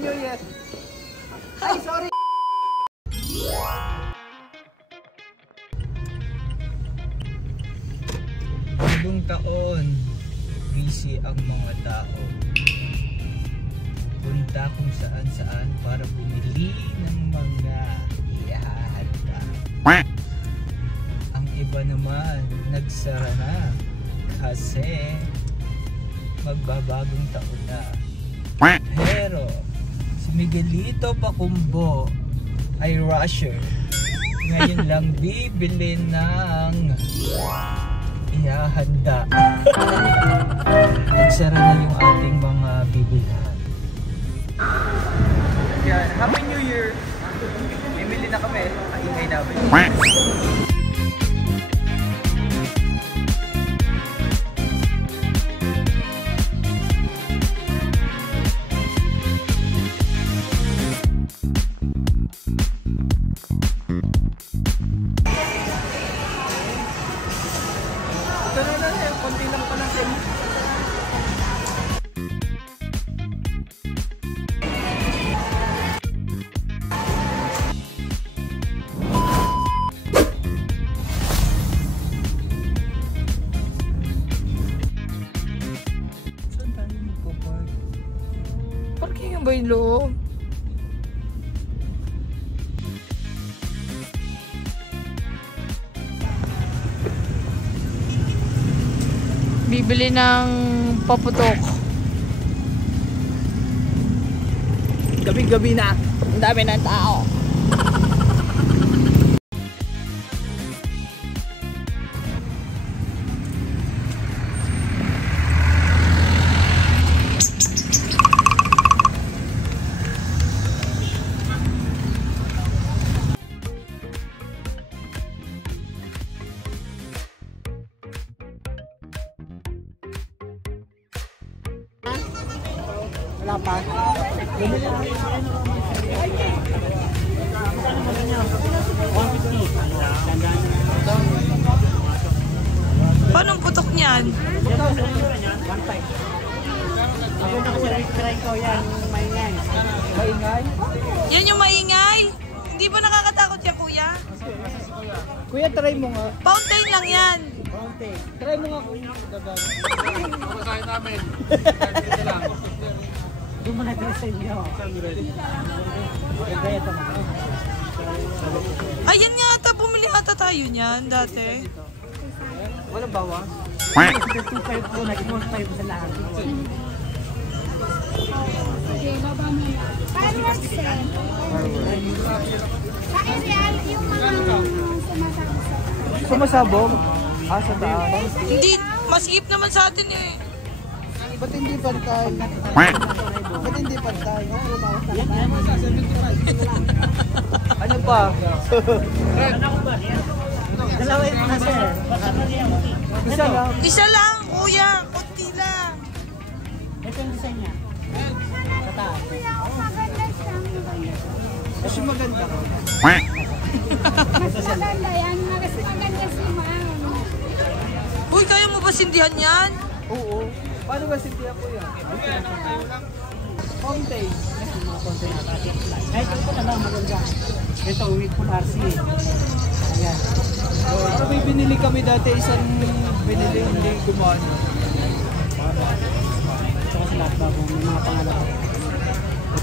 New Year! Ay, sorry! Bagong taon, busy ang mga tao. Punta kung saan-saan para bumili ng mga ihahanda. Ang iba naman, nagsara na kasi magbabagong taon na. Pero si Miguelito Pacumbo ay rusher. Ngayon lang bibili ng ihahanda. Nagsara na yung ating mga bibilhan. Yan, Happy New Year! Bibili na kami. Ingay namin. Ito na lang eh, konti lang pa lang sa'yo. Saan tayo magpo-park? Parking ba yung loob? Bibili ng paputok. Gabi-gabi na. Ang dami ng tao. Wala pa. Paano ang putok niyan? Maingay? Yan yung maingay? Hindi ba nakakatakot yan, kuya? Kuya, try mo nga. Fountain lang yan. Try mo nga kuya. Pagkain namin. Dito lang. Doon mo natin sa inyo. Ayan nga ata, bumili ata tayo niyan dati. Walang bawa? 2.5 po, naging 1.5 sa lahat. Fireworks eh. Sa area, yung mga sumasabog. Sumasabog? Ah, sa taas? Hindi, masikip naman sa atin eh. Ba't hindi pantay? Ba't hindi pantay? Ano pa? Dalawa yung mga sir. Isa lang. Isa lang, kuya. Kunti lang. Ito yung design niya. Sa taas. Kuya, maganda siya. Kasi maganda ko. Mas maganda yan. Mas maganda si Ma'am. Uy, kaya mo ba sindihan yan? Oo. Paano ba sintihan ko yan? Fountain. Mga konti na natin. Kahit ito na lang maganda. Ito, with full RC. Ayan. Pero may binili kami dati, isang binili hindi gumana. Tsaka sa lahat bago may mga pangalan.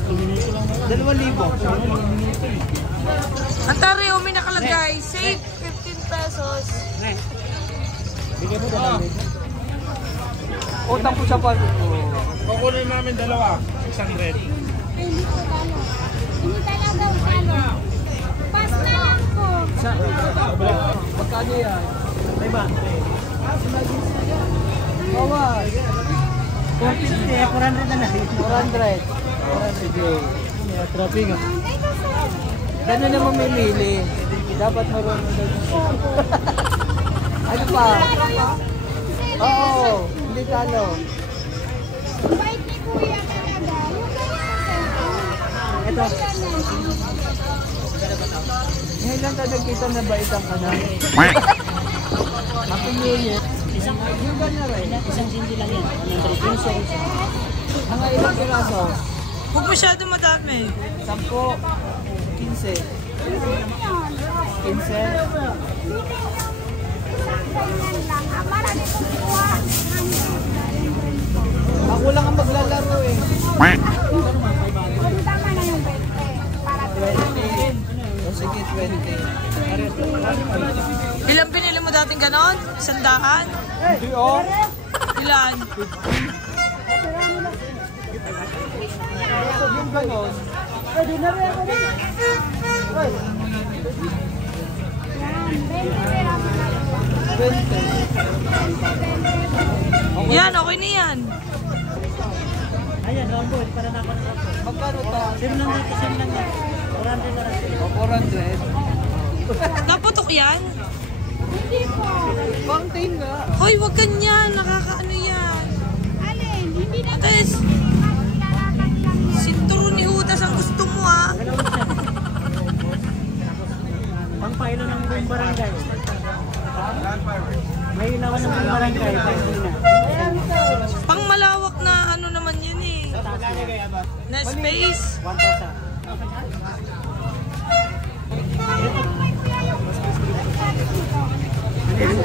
2,000. Ang tari, may nakalagay. Save 15 pesos. Bigyan mo dalawang. Utang ko sa pan. Kukunin namin dalawa. Isang red. Hindi ko talo. Hindi talaga talo. Pass na lang po. Magkano yan? May ba? Bawas. 450, 400 na lang. 400. 400. Yeah, trophy nga. Gano'n na mamimili. Dapat marunong na. Ano pa? Oo, hindi talo. Bait ni Kuya talaga. Yung ganyan. Ito. Ngayon lang tayo nagkita na bait ang anak. Happy New Year. Isang sindi lang yan. 100 pesos. Mga ilang piraso? Huwag masyado madami. 10. 15. 15. Ganyan lang. Marami kong kuha. Ako lang ang maglalaro eh. Kung tama na yung 20. Para 20. O sige, 20. Ilang pinili mo dating ganon? 100? Hindi oh. Ilan? So yung ganon. yan. 20. Yan, okay na yan. Ayan, round ball. Para na ako ng round ball. Magkano to? Sim lang dito, sim lang yan. 400 na lang sila. O, 400. Naputok yan? Hindi po. Fountain nga. Hoy, wag ganyan. Nakakaano yan. Alin? Hindi na Ates, sinturo ni Judas ang gusto mo ah. Pangpailo ng buong barangay. May ilawan ng buong barangay. Pangpailo. Pang malawak na ano naman yun eh. Na space. 1,000.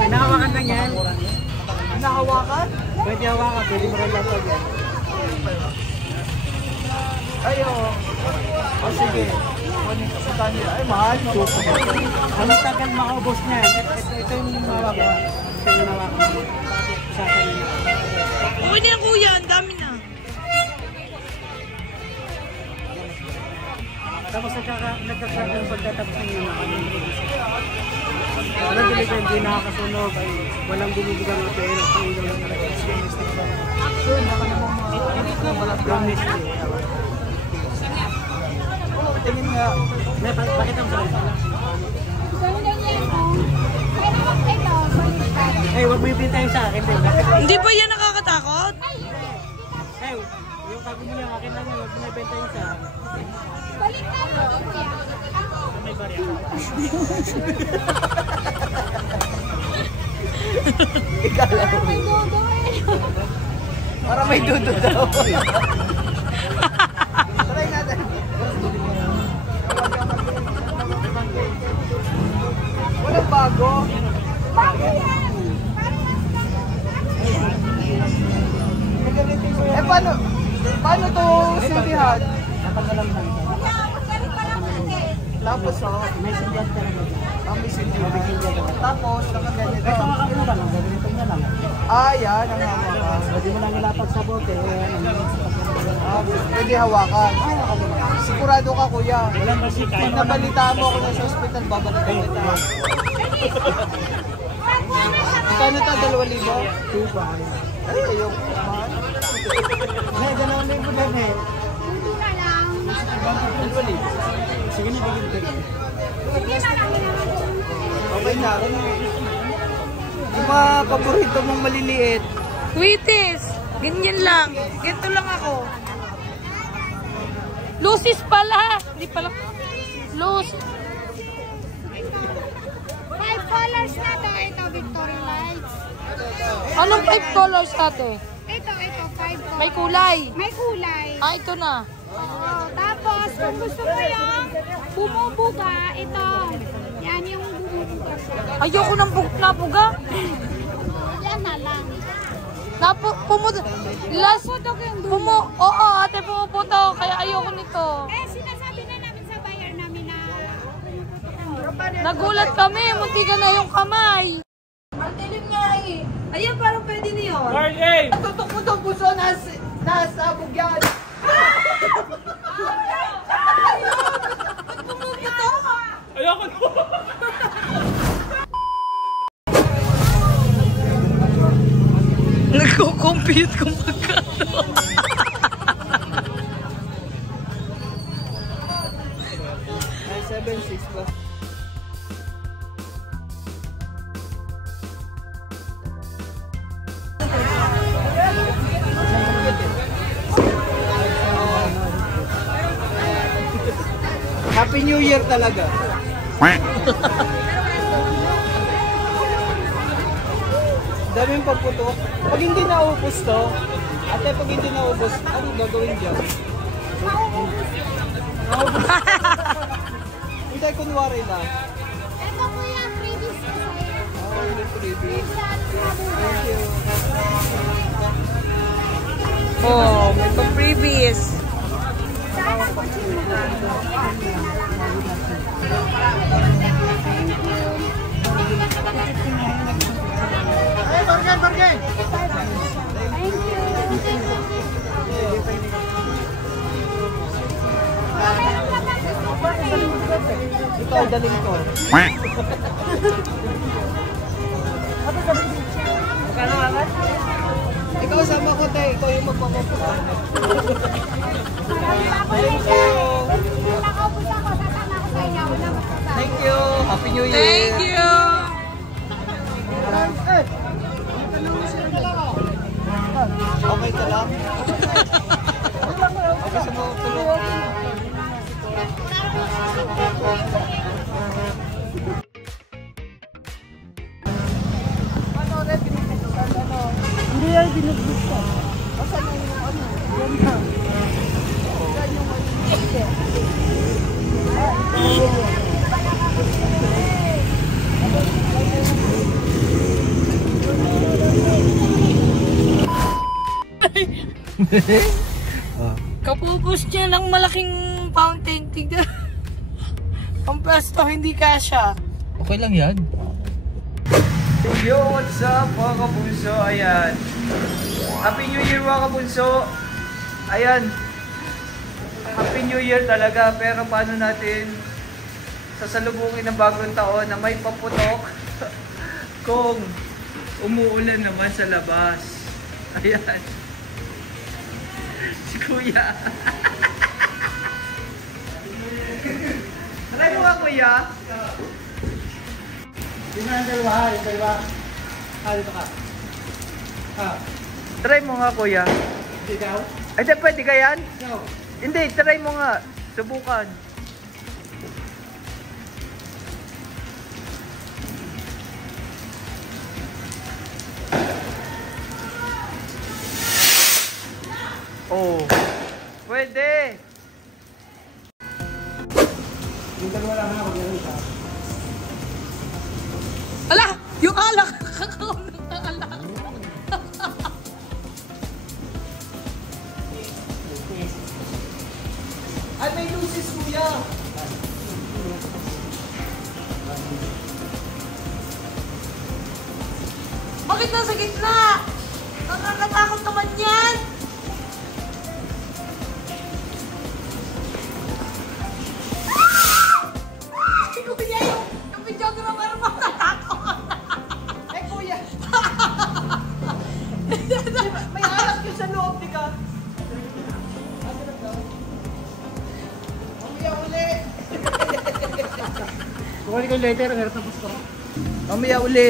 Nahawakan lang yan. Nahawakan? Pwede hawakan, pwede mo rin lapag yan. Ay, oo. O, sige. Kunin ko sa kanila. Ay, mahal. Ang tagal makaubos niyan. Ito yung hawakan. Ito yung hawakan. Sa akin yun. Okay na yan kuya, ang dami na. Tapos nagkakaroon pagtatapos ng naman. Walang talaga hindi nakakasunog. Walang binibigang ng pera. Panginoon lang talaga. Sure, baka namang mga Promise. tingin nga. May pakita mo sa akin. ganyan yan, oh. Kaya naman ito, baliktad. Eh, huwag mo ipintayin sa akin. Hindi ba yan nakakatakot? Ay, hindi. Eh, yung tago mo lang akin lang yan. Huwag mo ipintayin sa akin. Baliktad mo, kuya. May barya. Ikala Para may dodo eh. para may dudo daw. Try natin. Walang bago. Bago yan. Eh, paano to silbihan? Napagalam lang. Kuya, magkano pa lang natin? Tapos, oh, May sindihan ka lang. may silbihan. Tapos, nakaganito. Ito makakapin mo lang. Ganito na lang. Ah, yan, ang hawakan. Pwede mo lang ilapag sa bote. Ah, pwede hawakan. Sigurado ka, kuya. Walang basi. Pag nabalitaan mo ako na sa ospital, babalikan kita. Kano ta, 2,000? 2,500. Ay, ayoko. Mahal. May 2,000 din eh. Dudo na lang. 2,000. Sige na, bigyan. Sige, malaki naman yung Okay na. Yung mga paborito mong maliliit. Waitis, ganyan lang. Ganito lang ako. Lucis pala. Hindi pala. Lucis. $5 na to. Ito, Victory Lights. Anong 5 colors ate? Ito, $5. May kulay. May kulay. Ah, ito na. Oh, tapos, kung gusto mo yung bumubuga, ito. Yan yung bumubuga siya. Ayoko ng napuga. Yan na lang. Last, Putok yung dulo. oo ate, pumuputo. Kaya ayoko nito. Eh, sinasabi na namin sa buyer namin na pumuputok ang dulo. Nagulat kami, muntikan na yung kamay. Ang dilim nga eh. Ayan, parang pwede na yun. Tutok mo daw puso, nasa bugyan. Ayoko na. Nagko-compute kung magkano. Ay, 7,600 plus. Happy New Year talaga. Daming pagputok. Pag hindi naubos to, ate, pag hindi naubos, ano gagawin dyan? Mauubos yan. Hindi, kunwari lang. Ito kuya, freebies ko sa'yo. Oh, yung freebie. Thank you. Oh, may pa-freebies. Sana ko mo. Hey, bargain, bargain! Thank you. Ikaw, daling ko. Ikaw, sama ko, te. Ikaw yung magpapaputa. Thank you. Nakaubos ako, sasama ko sa inyo. Wala magkasama. Thank you. Happy New Year. Thank you. Okay ka lang? Okay sa mga tulong. Hindi yan, binugbog ko. Kapupos niya ng malaking fountain. Tignan. Ang pwesto, hindi kasha. Okay lang yan. Yo, what's up mga kabunso? Ayan. Happy New Year mga kabunso. Ayan. Happy New Year talaga. Pero paano natin sasalubungin ng bagong taon na may paputok kung umuulan naman sa labas. Ayan. Si Kuya. Try mo nga, Kuya. Yung dalawa, yung dalawa. Dito ka. Try mo nga, Kuya. Ikaw? Ay, di, pwede ka yan? Ikaw? Hindi, try mo nga. Subukan. Oh. Pwede. Yung dalawa lang ako, yung isa. Ala! Yung alak! Kakakaw ng alak! Ay, may luces, Kuya. Bakit nasa gitna? Nakakatakot naman yan! Kuya, yung videographer mo natatakot! Ay, Kuya. May alak yun sa loob, di ka? Mamaya uli. Kukunin ko yung letter, ang hirap tapos ko. Mamaya uli.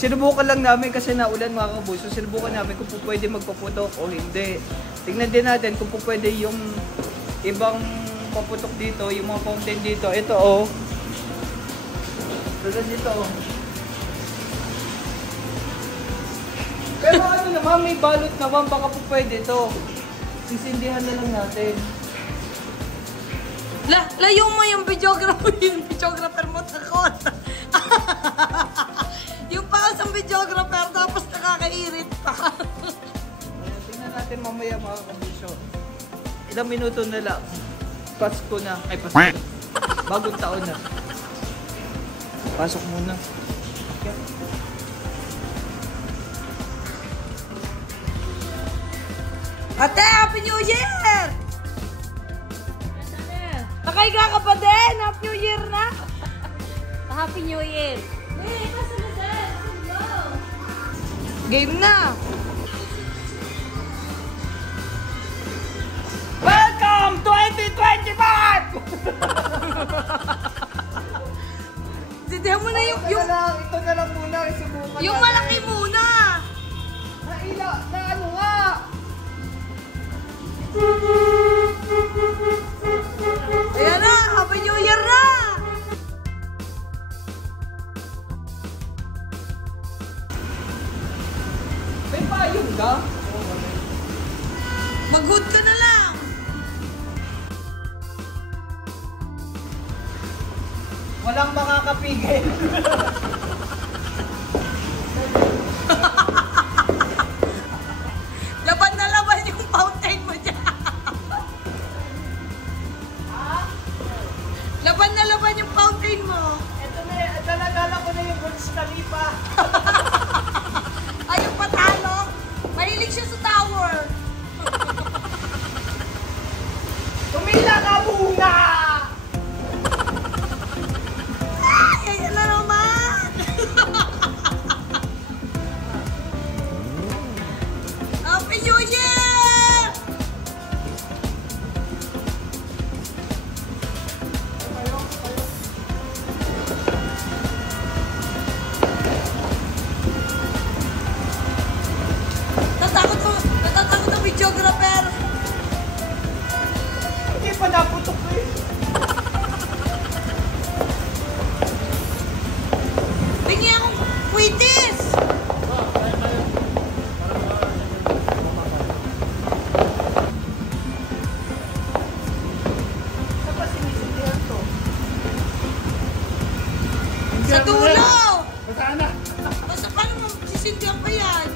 Sinubukan lang namin kasi naulan mga kabuso. Sinubukan namin kung po pwede magpaputok o hindi. Tingnan din natin kung po pwede yung ibang paputok dito, yung mga fountain dito. Ito oh. Tulad dito oh. Pero ano naman, may balot naman. Baka po pwede to. Sisindihan na lang natin. Layo mo yung videographer mo takot. Yung paas ang videographer tapos nakakairit pa. Ayan, tingnan natin mamaya mga kabusyo. Ilang minuto na lang. Pasko na. Ay, Pasko na. Bagong taon na. Pasok muna. Okay. Ate, Happy New Year! Nakahiga ka pa din! Happy New Year na! Happy New Year. Game na! Welcome 2025! Didihan mo na yung Ito na lang muna. Isubukan yung natin. malaki muna! Na ano nga? Ayan na! Happy New Year na! May payong ka? Mag-hood ka na lang! Walang makakapigil. Laban na laban yung fountain mo dyan. Laban na laban yung fountain mo. Ito na, dala-dala ko na yung Burj Khalifa. Ay, yung patalo. Mahilig siya sa tower. Tumila ka muna! Ay, yan na naman. Happy New Year! Natatakot ang videographer. Hindi pa naputok ko eh. Bingi akong kwitis. Saan ba sinisindihan to? Sa dulo. Sana. Basta paano mo sisindihan pa yan?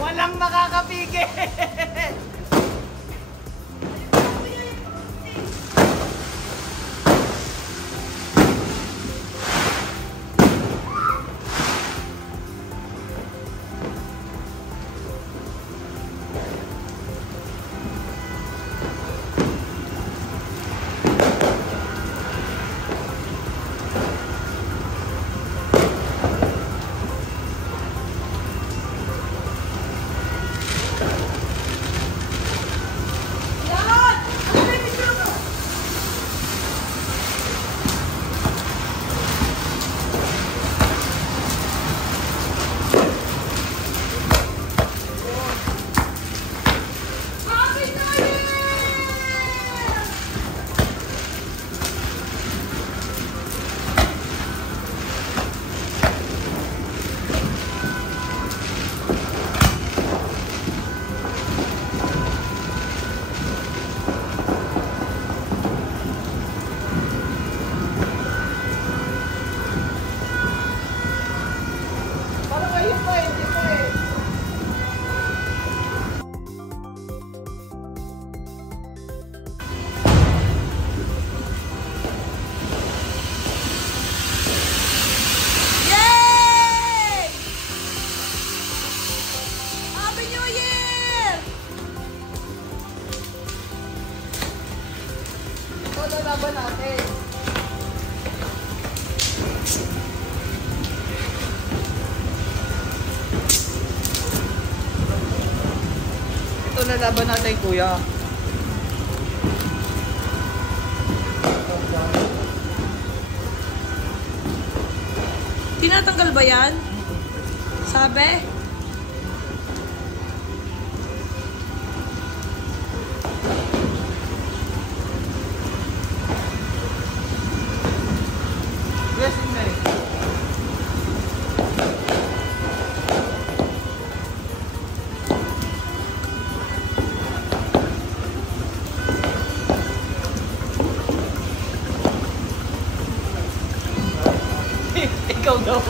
Walang makakapigil. Laban natin. Ito na laban natin, kuya. Tinatanggal ba yan? Sabi? Blessing na eh. Ikaw daw.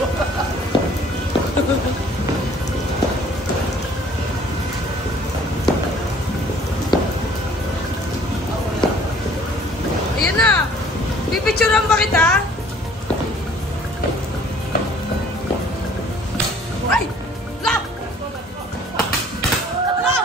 Ayan na! Pipicturean ba kita? Ay! La! La!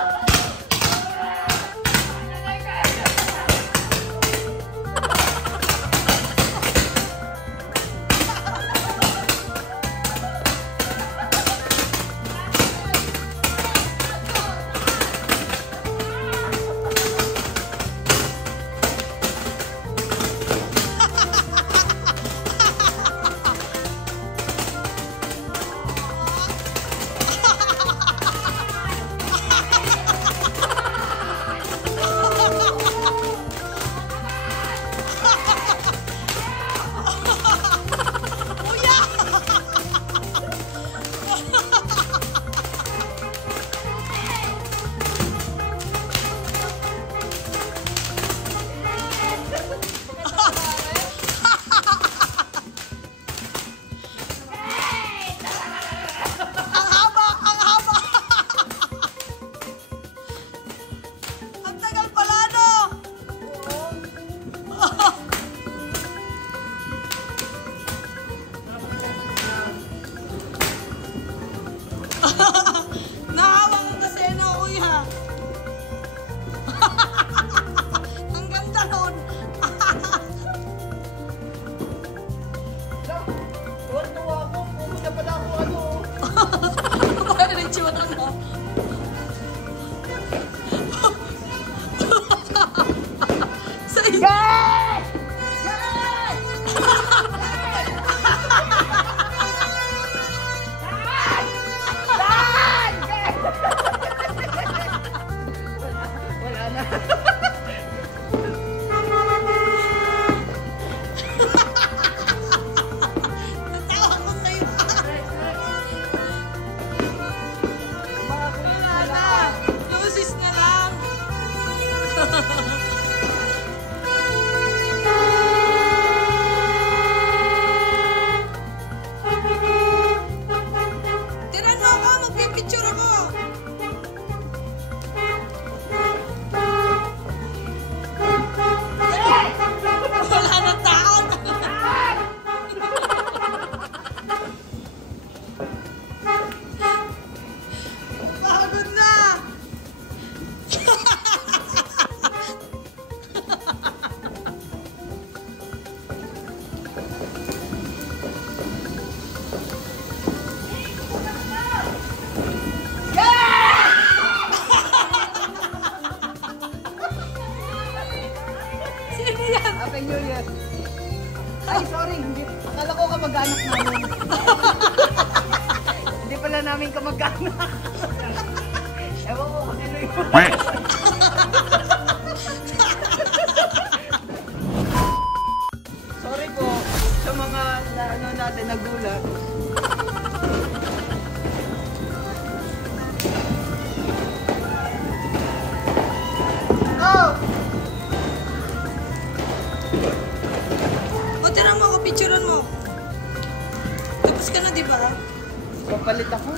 Papalit ako.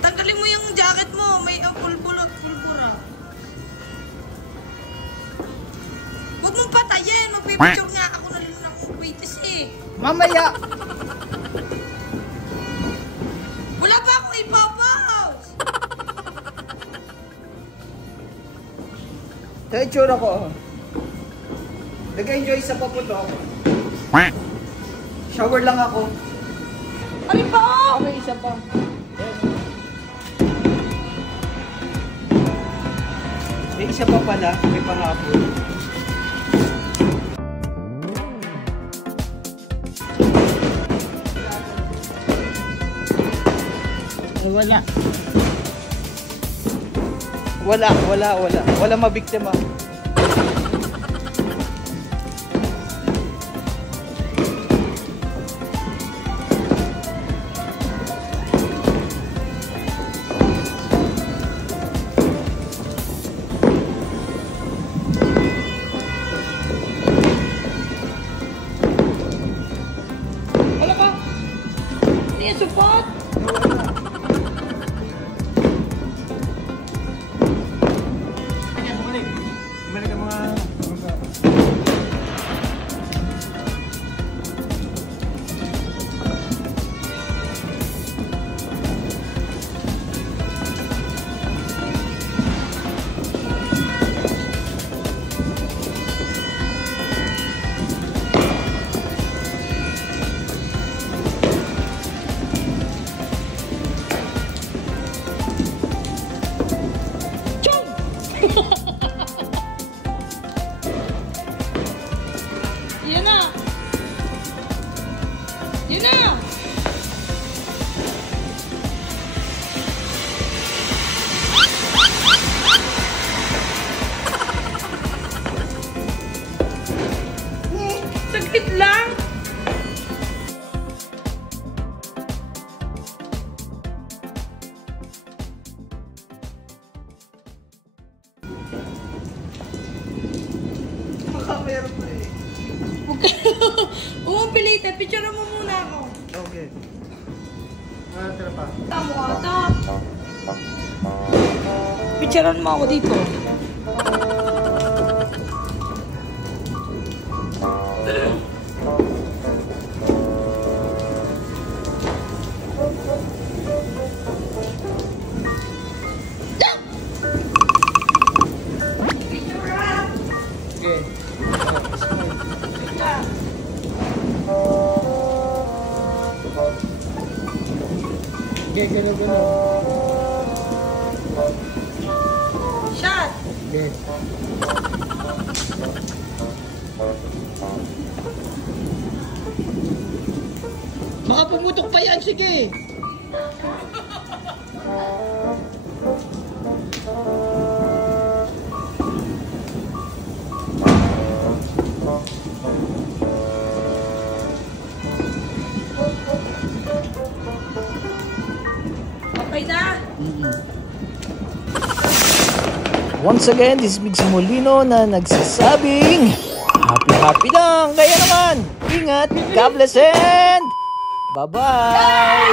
Tanggalin mo yung jacket mo. May pulbura. Huwag mong patayin. Mapipicture nga ako na rin akong waitress eh. Mamaya! Wala pa akong ipapaus. Ito yung tsura ko. Nag-enjoy sa paputok. Shower lang ako. Ano pa? May isa pa. May isa pa pala. May pangapon. Wala. Wala mabiktima. Wala ka. Hindi yung support. Bumalik ang mga... Yan na. Yan na. Sakit lang. Baka meron pa eh. Umupilitan. Picture mo muna ako. Okay. Tira pa. Tamo ata. Picturean mo ako dito. Okay. Okay, gano'n. Shot. Okay. Baka pumutok pa yan, sige. Okay na. Once again, this is Big Molino na nagsasabing happy lang. Kaya naman, ingat, God bless and bye-bye.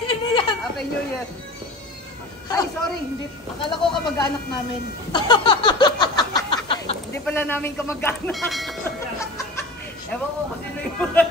Sino yan? Happy New Year. Ay, sorry, hindi. Akala ko kamag-anak namin. Hindi pala namin kamag-anak. Ewan ko kung sino yun.